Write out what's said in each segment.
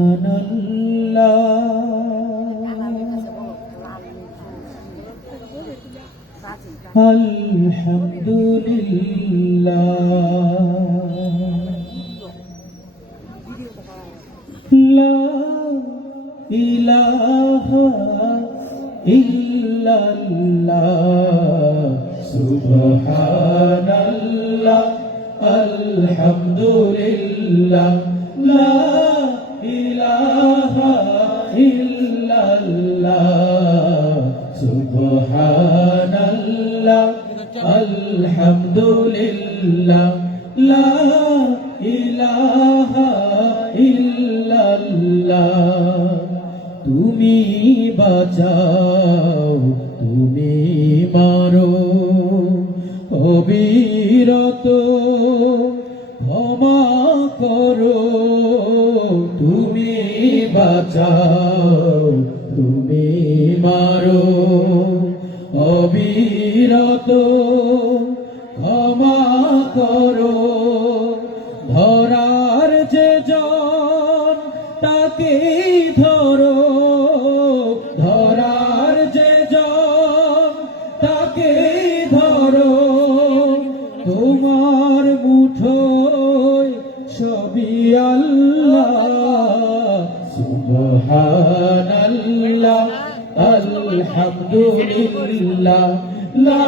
সুবহানাল্লাহ আলহামদুলিল্লাহ লা ইলাহা ইল্লাল্লাহ সুবহানাল্লাহ আলহামদুলিল্লাহ লা ইলাহা ইল্লাল্লাহ সুবহানাল্লাহ আলহামদুলিল্লাহ লা ইলাহা ইল্লাল্লাহ তুমি বাঁচাও তুমি মারো অবিরত ক্ষমা করো তুমি বাঁচাও তুমি মারো অবিরত ক্ষমা করো ধরার যে জন তাকেই ধরো ধরার যে জন তাকেই ধরো তোমার মুঠোয় সবই আল্লাহ সুবহানাল্লাহ আলহামদুলিল্লাহ লা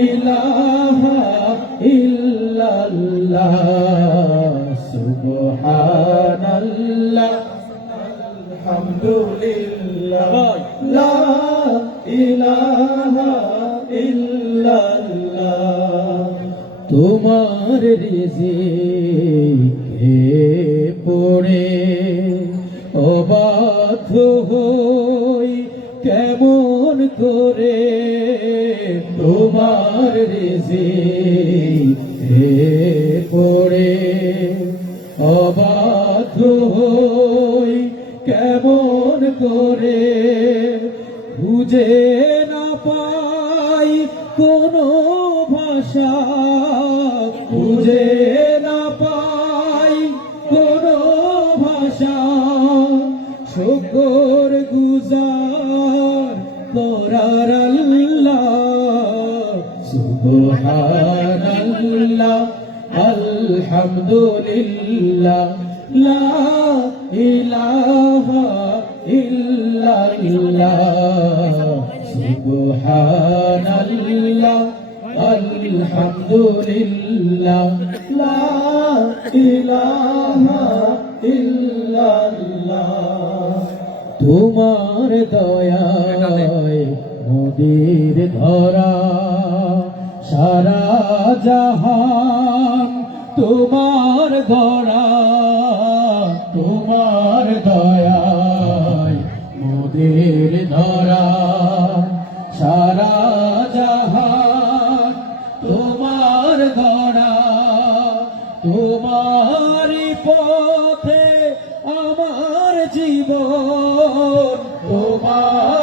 ইলাহা ইল্লাল্লাহ সুবহানাল্লাহ আলহামদুলিল্লাহ লা ইলাহা ইল্লাল্লাহ তোমার রিজিকে পড়ে অবাধ্য হই কেমন করে তোমার রিজিকে পড়ে অবাধ্য হই কেমন করে খুঁজে না পাই কোনো ভাষা খুঁজে না পাই কোনো ভাষা শুকর গুজার করার আল্লাহ সুবহানাল্লাহ আলহামদুলিল্লাহ লা ইলাহা ইল্লাল্লাহ সুবহানাল্লাহ আলহামদুলিল্লাহ লা ইলাহা ইল্লাল্লাহ তোমার দয়ায় নদীর ধরা সারা জাহান তোমার গড়া তোমার দয়ায় নদীর ধরা সারা জাহান তোমার গড়া তোমারই পথে আমার জীবন তোমার